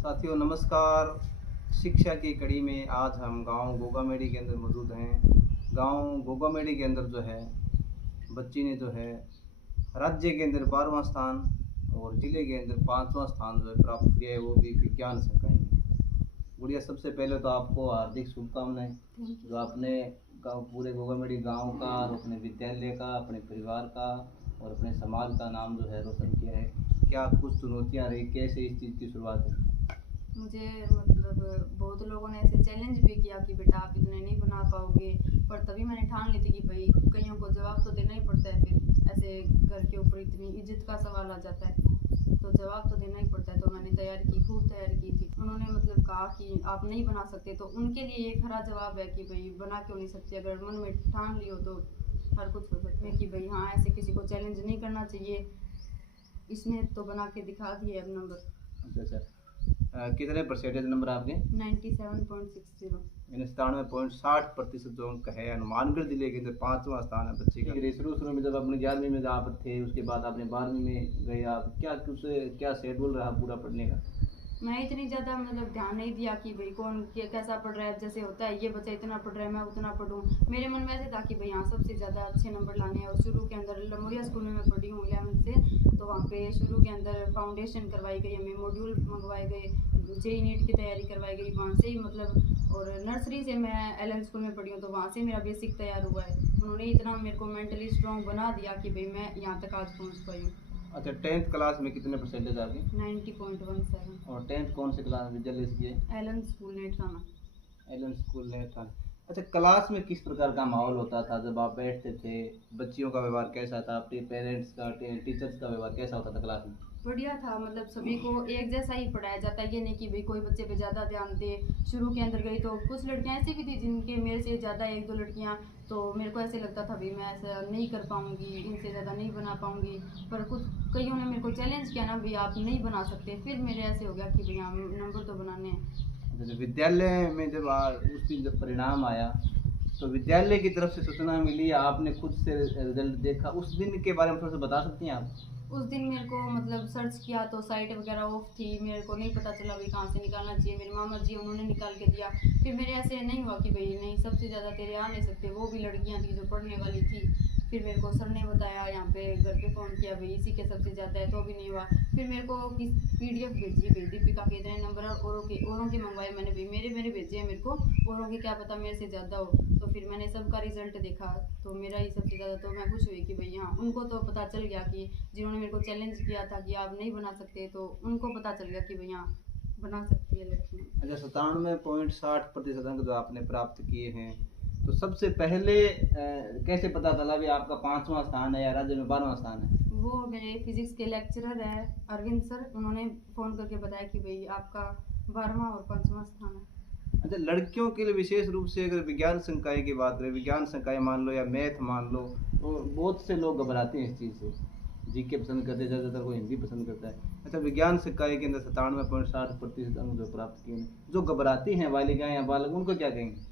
साथियों नमस्कार। शिक्षा की कड़ी में आज हम गांव गोगामेड़ी के अंदर मौजूद हैं। गांव गोगामेड़ी के अंदर जो है बच्ची ने जो है राज्य के अंदर 12वां स्थान और जिले के अंदर 5वां स्थान जो है प्राप्त किया है, वो भी विज्ञान संकाय में। गुड़िया, सबसे पहले तो आपको हार्दिक शुभकामनाएं जो आपने गाँव पूरे गोगामेड़ी गाँव का और अपने विद्यालय का, अपने परिवार का और अपने समाज का नाम जो है रोशन किया है। क्या कुछ चुनौतियाँ रही, कैसे इस चीज़ की शुरुआत है? मुझे मतलब बहुत लोगों ने ऐसे चैलेंज भी किया कि बेटा आप इतने नहीं बना पाओगे, पर तभी मैंने ठान ली थी कि भाई कईयों को जवाब तो देना ही पड़ता है। फिर ऐसे घर के ऊपर इतनी इज्जत का सवाल आ जाता है तो जवाब तो देना ही पड़ता है। तो मैंने तैयारी की, खूब तैयारी की थी। उन्होंने मतलब कहा कि आप नहीं बना सकते, तो उनके लिए ये खरा जवाब है कि भाई बना क्यों नहीं सकते। अगर मन में ठान लियो तो हर कुछ हो सकता है कि भाई हाँ, ऐसे किसी को चैलेंज नहीं करना चाहिए। इसने तो बना के दिखा दिए अब नंबर। अच्छा। कितने परसेंटेज नंबर आपके? 97.60 यानी 97.60% जो अंक है। हनुमानगढ़ जिले के अंदर 5वां स्थान है बच्चे का। शुरू में जब अपने 11वीं में आप थे, उसके बाद आपने 12वीं में गए, आप क्या शेड्यूल रहा पूरा पढ़ने का? मैं इतनी ज़्यादा मतलब ध्यान नहीं दिया कि भाई कौन कैसा पढ़ रहा है। जैसे होता है ये बच्चा इतना पढ़ रहा है, मैं उतना पढ़ूँ। मेरे मन में ऐसे था कि भाई हाँ, सबसे ज़्यादा अच्छे नंबर लाने हैं। और शुरू के अंदर लमोरिया स्कूल में मैं पढ़ी हूँ 11th से, तो वहाँ पे शुरू के अंदर फाउंडेशन करवाई गई, हमें मॉड्यूल मंगवाए गए, जेई नीट की तैयारी करवाई गई वहाँ से ही मतलब। और नर्सरी से मैं एलन स्कूल में पढ़ी हूँ, तो वहाँ से मेरा बेसिक तैयार हुआ है। उन्होंने इतना मेरे को मेंटली स्ट्रॉन्ग बना दिया कि भाई मैं यहाँ तक आज पहुँच पाई हूँ। अच्छा, 10th क्लास में कितने परसेंटेज आपके? 90.17। और 10th कौन से क्लास विद्यालय से किए? Allen school Netrana. Allen school ने था। अच्छा, क्लास में किस प्रकार का माहौल होता था जब आप बैठते थे? बच्चियों का व्यवहार कैसा था? आपके पेरेंट्स का, टीचर्स का व्यवहार कैसा होता था क्लास में? बढ़िया था, मतलब सभी को एक जैसा ही पढ़ाया जाता है। ये नहीं कि भाई कोई बच्चे पे ज़्यादा ध्यान दे। शुरू के अंदर गई तो कुछ लड़कियां ऐसी भी थी जिनके मेरे से ज़्यादा, एक दो लड़कियां, तो मेरे को ऐसे लगता था भाई मैं ऐसा नहीं कर पाऊंगी, इनसे ज़्यादा नहीं बना पाऊंगी। पर कुछ कईयों ने मेरे को चैलेंज किया ना, भाई आप नहीं बना सकते। फिर मेरे ऐसे हो गया कि भाई हाँ, नंबर तो बनाने हैं। जैसे विद्यालय में जब उस दिन जब परिणाम आया तो विद्यालय की तरफ से सूचना मिली, आपने खुद से रिजल्ट देखा, उस दिन के बारे में थोड़ा सा बता सकती हैं आप? उस दिन मेरे को मतलब सर्च किया तो साइट वगैरह ऑफ थी, मेरे को नहीं पता चला भाई कहाँ से निकालना चाहिए। मेरे मामा जी उन्होंने निकाल के दिया। फिर मेरे ऐसे नहीं हुआ कि भाई नहीं सबसे ज़्यादा तेरे आ नहीं सकते, वो भी लड़कियाँ थी जो पढ़ने वाली थी। फिर मेरे को सर ने बताया, यहाँ पे घर पे फ़ोन किया, भाई इसी के सबसे ज़्यादा है, तो भी नहीं हुआ। फिर मेरे को किस PDF भेजी, भाई दीपिका के इतने नंबर औरों के मंगवाए मैंने, भाई मेरे मेरे भेजे हैं मेरे को, औरों के क्या पता मेरे से ज़्यादा हो। तो फिर मैंने सबका रिजल्ट देखा तो मेरा ही सबसे ज़्यादा, तो मैं खुश हुई कि भाई हाँ, उनको तो पता चल गया कि जिन्होंने मेरे को चैलेंज किया था कि आप नहीं बना सकते, तो उनको पता चल गया कि भाई हाँ, बना सकती है लड़की। अच्छा, 97.60% अंक जो आपने प्राप्त किए हैं, तो सबसे पहले कैसे पता चला भी आपका 5वां स्थान है या राज्य में 12वां स्थान है? वो मेरे फिजिक्स के लेक्चरर है अरविंद सर, उन्होंने फ़ोन करके बताया कि भाई आपका 12वां और 5वां स्थान है। अच्छा, लड़कियों के लिए विशेष रूप से अगर विज्ञान संकाय की बात करें, विज्ञान संकाय मान लो या मैथ मान लो, तो बहुत से लोग घबराते हैं इस चीज़ से। जीके पसंद करते हैं, ज़्यादातर कोई हिंदी पसंद करता है। अच्छा, विज्ञान संकाय के अंदर 97.60% अंक जो प्राप्त किए, जो घबराती हैं बालिकाएं या बालक, उनको क्या कहेंगे?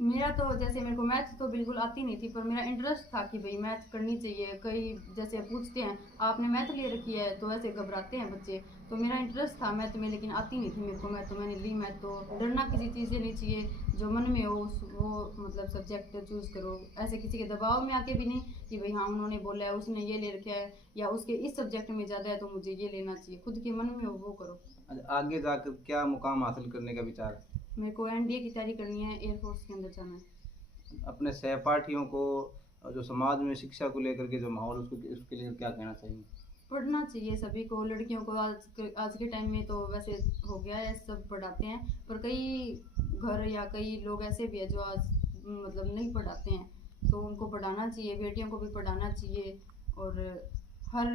मेरा तो जैसे मेरे को मैथ तो बिल्कुल आती नहीं थी, पर मेरा इंटरेस्ट था कि भाई मैथ करनी चाहिए। कई जैसे पूछते हैं आपने मैथ ले रखी है, तो ऐसे घबराते हैं बच्चे। तो मेरा इंटरेस्ट था मैथ में, लेकिन आती नहीं थी मेरे को मैथ, तो मैंने ली मैथ। तो डरना किसी चीज़ से नहीं चाहिए, जो मन में हो वो मतलब सब्जेक्ट चूज़ करो। ऐसे किसी के दबाव में आके भी नहीं कि भाई हाँ उन्होंने बोला है, उसने ये ले रखा है, या उसके इस सब्जेक्ट में ज़्यादा है तो मुझे ये लेना चाहिए। खुद के मन में हो वो करो। अच्छा, आगे जाकर क्या मुकाम हासिल करने का विचार है? मेरे को NDA की तैयारी करनी है, एयरफोर्स के अंदर जाना है। अपने सहपाठियों को जो समाज में शिक्षा को लेकर के जो माहौल, उसके लिए क्या कहना चाहिए? पढ़ना चाहिए सभी को, लड़कियों को आज के टाइम में तो वैसे हो गया है सब पढ़ाते हैं, पर कई घर या कई लोग ऐसे भी है जो आज मतलब नहीं पढ़ाते हैं, तो उनको पढ़ाना चाहिए, बेटियों को भी पढ़ाना चाहिए। और हर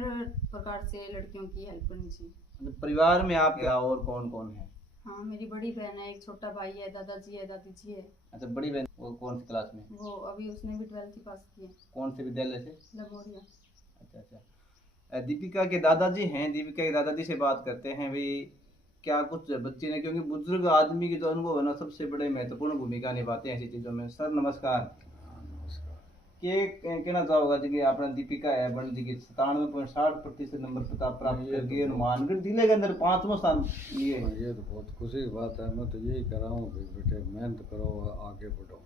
प्रकार से लड़कियों की हेल्प करनी चाहिए। परिवार में आप क्या और कौन कौन है? हाँ, मेरी बड़ी बहन है, एक छोटा भाई है, दादाजी है, दादी जी है। अच्छा, बड़ी बहन वो कौन सी क्लास में? वो अभी उसने भी 12th पास की है। कौन से विद्यालय से? लमोरिया। अच्छा। दीपिका के दादाजी हैं, दीपिका के दादाजी से बात करते हैं भी। क्या कुछ बच्चे ने, क्योंकि बुजुर्ग आदमी की जो अनुभव है ना, सबसे बड़े महत्वपूर्ण भूमिका निभाते हैं ऐसी चीज़ों में। सर नमस्कार। कहना चाहोगा जी कि अपना दीपिका है बन जी की 97.60% नंबर प्राप्त करके हनुमानगढ़ जिले के अंदर 5वां स्थान लिए। ये तो बहुत खुशी की बात है। मैं तो यही कर रहा हूँ भाई बेटे मेहनत करो आगे बढ़ो।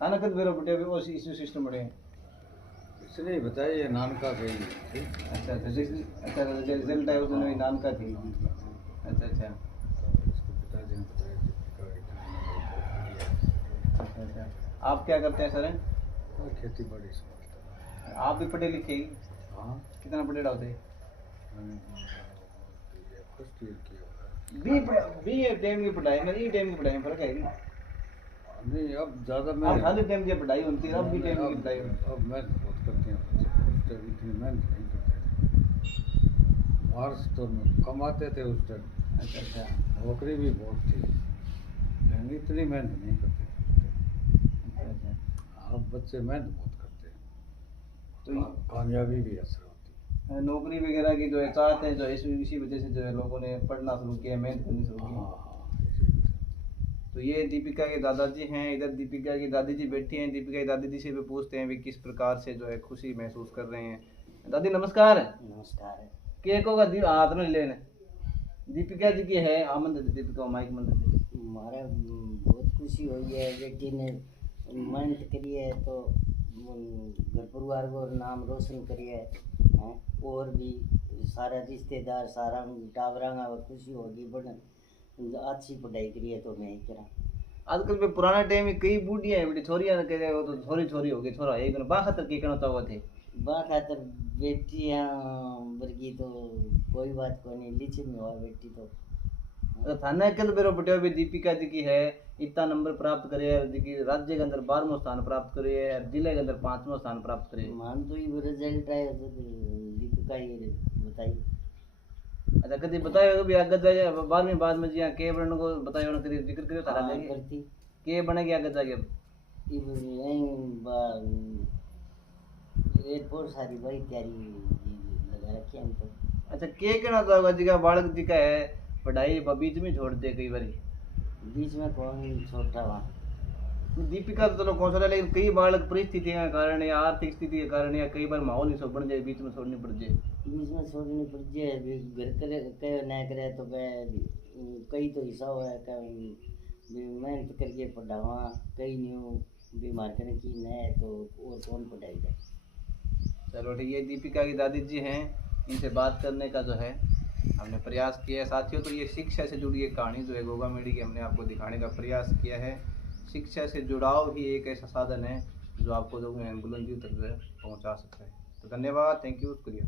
थाना कद बेरो बेटे भी उस इस सिस्टम बड़े। इसलिए बताइए नानका गई थी। अच्छा अच्छा रिजल्ट है उसमें भी नानका थी। अच्छा अच्छा इसके पिताजी ने बताया दीपिका इतना अच्छा अच्छा। आप क्या करते हैं सर? खेती बाड़ी समझता। आप भी पढ़े लिखे ही? हाँ कितना पढ़े होते? मैंने ये फर्स्ट ईयर किया हुआ है। बी टाइम की पढ़ाई में ई टाइम की पढ़ाई में फर्क है नहीं? नहीं अब ज़्यादा मैं आप खाली टाइम की पढ़ाई होती है, अब भी टाइम की पढ़ाई होती है। अब मेहनत बहुत करते हैं उस टाइम इतनी मेहनत नहीं करते। मार्क्स तो कमाते थे उस टाइम। अच्छा अच्छा नौकरी भी बहुत थी लेकिन इतनी मेहनत नहीं करते थे। अच्छा। अब बच्चे मेहनत बहुत करते हैं तो कामयाबी भी असर होती है। नौकरी वगैरह की जो है चाहते हैं, जो इसी वजह से जो है लोगों ने पढ़ना शुरू किया, मेहनत करनी शुरू की। हाँ इसी वजह से। तो ये दीपिका के दादाजी हैं, इधर दीपिका की दादी जी बैठी हैं। दीपिका की दादी जी से भी पूछते हैं भी किस प्रकार से जो है खुशी महसूस कर रहे हैं। दादी नमस्कार। नमस्कार। केक होगा हाथ में लेने दीपिका जी की है आमंद दीपिका माइक मंदिर। हमारा बहुत खुशी हुई है, बेटी ने मेहनत करी है तो घर परिवार को नाम रोशन करी है। और भी सारा रिश्तेदार सारा टावरांगा और खुशी होगी बड़ अच्छी पढ़ाई करी है तो मैं ही करा। आजकल पे पुराना टाइम में कई बूढ़िया है बेटी छोरियां कह रहे हो तो छोरी छोरी हो गई छोरा एक बा खातर की कहना चाहते थे? बा खातर बेटियां वर्गी तो कोई बात को नहीं, लीची में हुआ बेटी तो थाना के बेरो बटे भी दीपिका जी की है इतना नंबर प्राप्त करे है जी की राज्य के अंदर 12वां स्थान प्राप्त करे है, जिले के अंदर 5वां स्थान प्राप्त करे। मान तो ये रिजल्ट आया तो दीपिका ही बताई। अच्छा कभी बतायो भी आगे जाए 12वीं बाद में जी के बन को बतायो ना करी जिक्र करियो थारा जाके करती के बनेगी आगे जाके एयरपोर्ट सारी बड़ी तैयारी लगा रखी है हमको। अच्छा के कहना चाहोगा जी का बालक जी का है पढ़ाई बीच में छोड़ दे कई बारी? बीच में कौन छोटा वहाँ दीपिका तो चलो कौन सा, लेकिन कई बालक परिस्थितियों के कारण या आर्थिक स्थिति के कारण या कई बार माहौल नहीं बन जाए बीच में छोड़नी पड़ जाए। बीच में छोड़नी पड़ जाए घर करे कहे न करे तो कई तो हिस्सा हुआ है मेहनत करके पढ़ावा कई न्यू बीमार करने की न तो और कौन पढ़ाई जाए। चलो ठीक है, दीपिका की दादी जी हैं, इनसे बात करने का जो है हमने प्रयास किया है। साथियों तो ये शिक्षा से जुड़ी एक कहानी जो है गोगा मेडी की हमने आपको दिखाने का प्रयास किया है। शिक्षा से जुड़ाव ही एक ऐसा साधन है जो आपको जो बुलंदियों तक पहुंचा सकता है। तो धन्यवाद, थैंक यू, शुक्रिया।